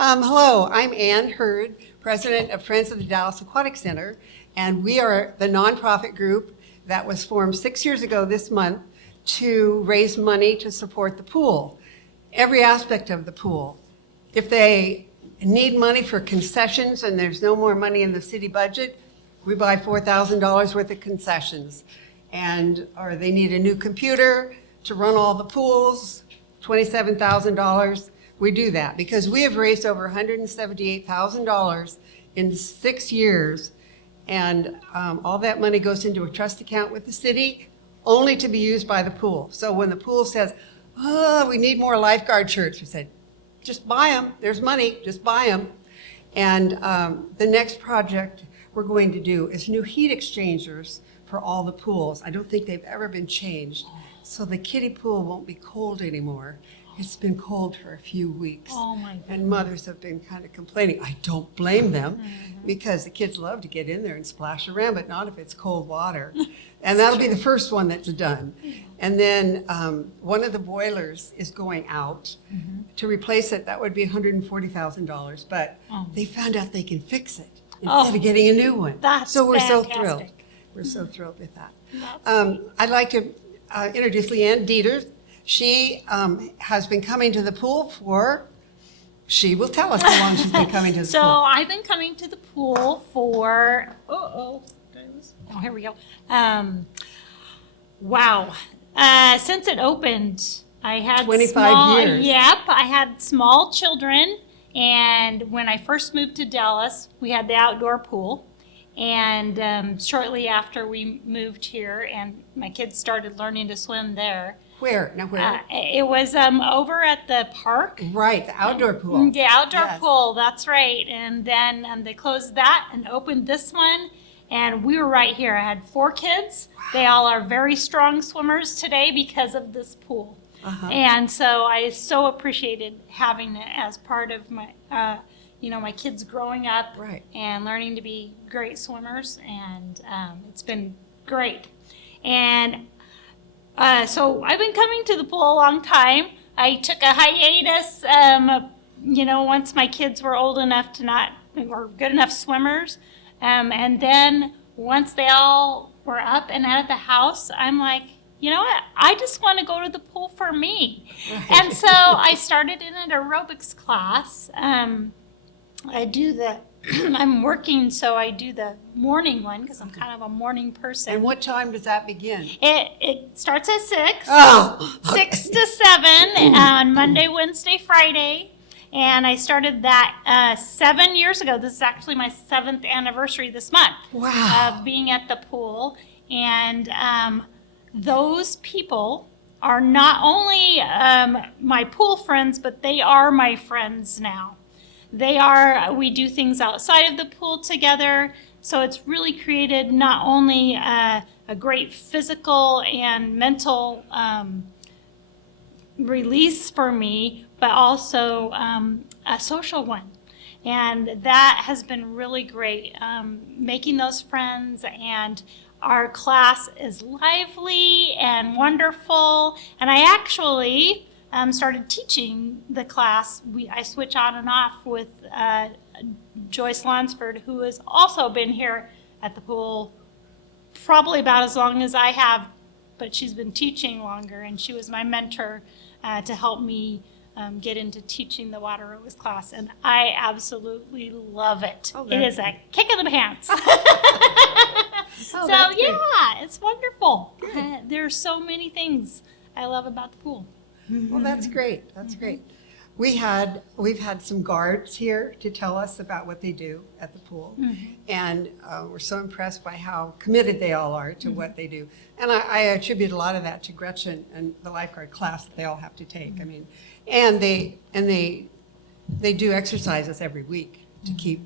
Hello, I'm Ann Hurd, President of Friends of the Dallas Aquatic Center, and we are the nonprofit group that was formed 6 years ago this month to raise money to support the pool, every aspect of the pool. If they need money for concessions and there's no more money in the city budget, we buy $4,000 worth of concessions. Or they need a new computer to run all the pools, $27,000. We do that because we have raised over $178,000 in 6 years, and all that money goes into a trust account with the city, only to be used by the pool. So when the pool says, "Oh, we need more lifeguard shirts," we said, "Just buy them. There's money. Just buy them." And the next project we're going to do is new heat exchangers for all the pools. I don't think they've ever been changed, so the kiddie pool won't be cold anymore. It's been cold for a few weeks. Oh my goodness. And mothers have been kind of complaining. I don't blame them because the kids love to get in there and splash around, but not if it's cold water. And that'll be the first one that's done. And then one of the boilers is going out. To replace it, that would be $140,000, but they found out they can fix it instead of getting a new one. That's so we're fantastic. so thrilled. We're so thrilled with that. I'd like to introduce Leanne Dieter. She has been coming to the pool she will tell us how long she's been coming to the So pool. I've been coming to the pool for, here we go. Wow. Since it opened, I had 25 years. Yep, I had small children. And when I first moved to Dallas, we had the outdoor pool. And shortly after we moved here and my kids started learning to swim there. Where? Now where? It was over at the park. Right, the outdoor pool. The outdoor Yes. pool, that's right. And then they closed that and opened this one. And we were right here. I had 4 kids. Wow. They all are very strong swimmers today because of this pool. And so I so appreciated having it as part of my, my kids growing up and learning to be great swimmers. And it's been great. And so I've been coming to the pool a long time. I took a hiatus, once my kids were old enough or good enough swimmers. And then once they all were up and out of the house, I'm like, you know what? I just want to go to the pool for me. Right. And so I started in an aerobics class. I'm working, so I do the morning one because I'm kind of a morning person. And what time does that begin? It starts at 6. Oh, okay. 6 to 7 on Monday, Wednesday, Friday. And I started that 7 years ago. This is actually my 7th anniversary this month of being at the pool. And those people are not only my pool friends, but they are my friends now. We do things outside of the pool together, so it's really created not only a great physical and mental release for me, but also a social one. And that has been really great, making those friends, and our class is lively and wonderful, and I actually started teaching the class. I switch on and off with Joyce Lansford, who has also been here at the pool probably about as long as I have, but she's been teaching longer, and she was my mentor to help me get into teaching the water aerobics class, and I absolutely love it. It is a kick in the pants. It's wonderful. There's so many things I love about the pool. Well, that's great. That's great. We've had some guards here to tell us about what they do at the pool, and we're so impressed by how committed they all are to what they do. And I attribute a lot of that to Gretchen and the lifeguard class that they all have to take. I mean, and they do exercises every week to keep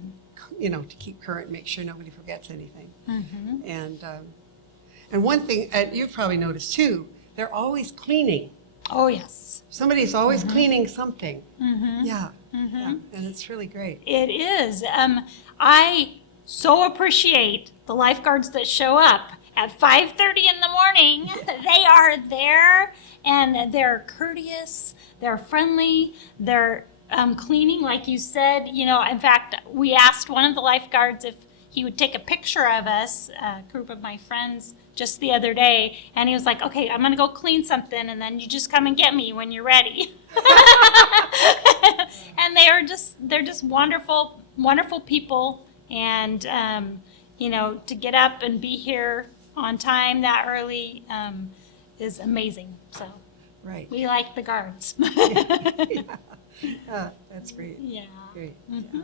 current, make sure nobody forgets anything. And one thing you've probably noticed too, they're always cleaning. Oh, yes. Somebody's always cleaning something. Yeah, and it's really great. It is. I so appreciate the lifeguards that show up at 5:30 in the morning. They are there, and they're courteous, they're friendly, they're cleaning, like you said, in fact, we asked one of the lifeguards if he would take a picture of us, a group of my friends, just the other day, and he was like, okay, I'm gonna go clean something, and then you just come and get me when you're ready. And they're just wonderful, wonderful people, and to get up and be here on time that early is amazing. So Right. we like the guards. That's great. Yeah. Great. Mm-hmm.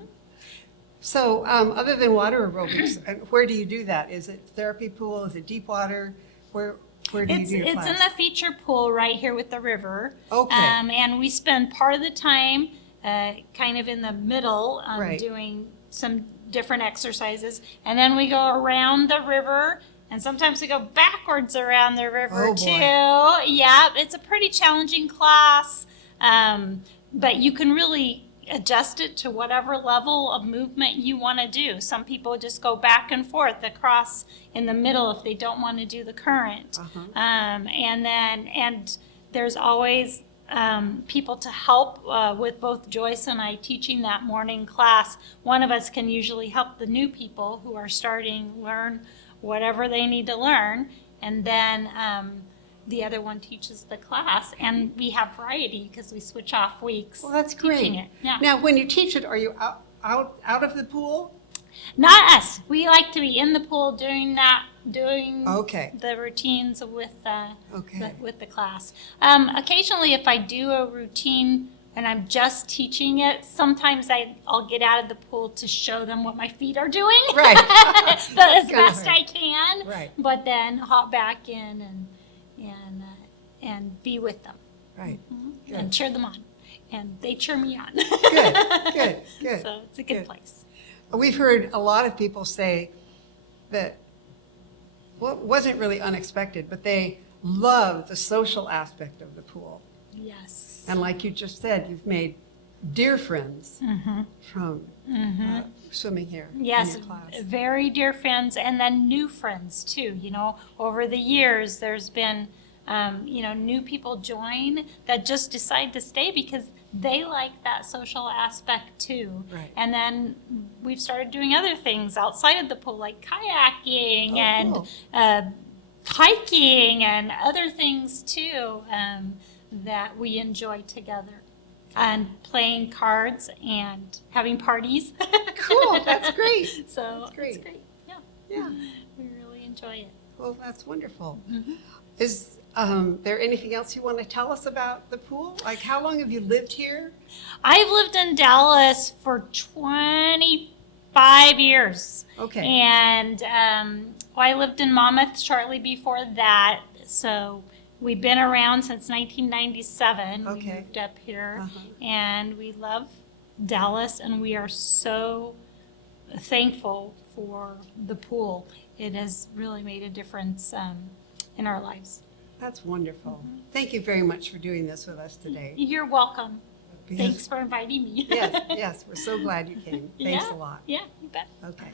So, other than water aerobics, where do you do that? Is it therapy pool? Is it deep water? Where do you do your It's class? in the feature pool right here with the river. Okay. And we spend part of the time kind of in the middle Right. doing some different exercises. And then we go around the river, and sometimes we go backwards around the river Oh, boy. too. Yeah, it's a pretty challenging class. But you can really adjust it to whatever level of movement you want to do. Some people just go back and forth across in the middle if they don't want to do the current. Uh-huh. And there's always people to help with both Joyce and I teaching that morning class. One of us can usually help the new people who are starting learn whatever they need to learn, and then the other one teaches the class, and we have variety because we switch off weeks. Well, that's teaching great. it. Yeah. Now, when you teach it, are you out of the pool? Not us. We like to be in the pool doing Okay. the routines with Okay. with the class. Occasionally, if I do a routine and I'm just teaching it, sometimes I'll get out of the pool to show them what my feet are doing. Right. But as Kinda best hard. I can. Right. But then hop back in and be with them. Right. Good. And cheer them on. And they cheer me on. Good. So it's a good Good. place. We've heard a lot of people say that, well, it wasn't really unexpected, but they love the social aspect of the pool. Yes. And like you just said, you've made dear friends Mm-hmm. from swimming here Yes, in your class. very dear friends, and then new friends too. Over the years, there's been, new people join that just decide to stay because they like that social aspect too. Right. And then we've started doing other things outside of the pool, like kayaking Oh, and cool. hiking and other things too that we enjoy together. And playing cards and having parties. Cool, that's great. So That's great. it's great. Yeah, Yeah. we really enjoy it. Well, that's wonderful. Mm-hmm. Is there anything else you want to tell us about the pool? Like, how long have you lived here? I've lived in Dallas for 25 years. Okay. And I lived in Monmouth shortly before that. So we've been around since 1997. We Okay. moved up here. Uh-huh. And we love Dallas, and we are so thankful for the pool. It has really made a difference in our lives. That's wonderful. Thank you very much for doing this with us today. You're welcome. Because- Thanks for inviting me. Yes, we're so glad you came. Thanks Yeah. a lot. Yeah, you bet. Okay.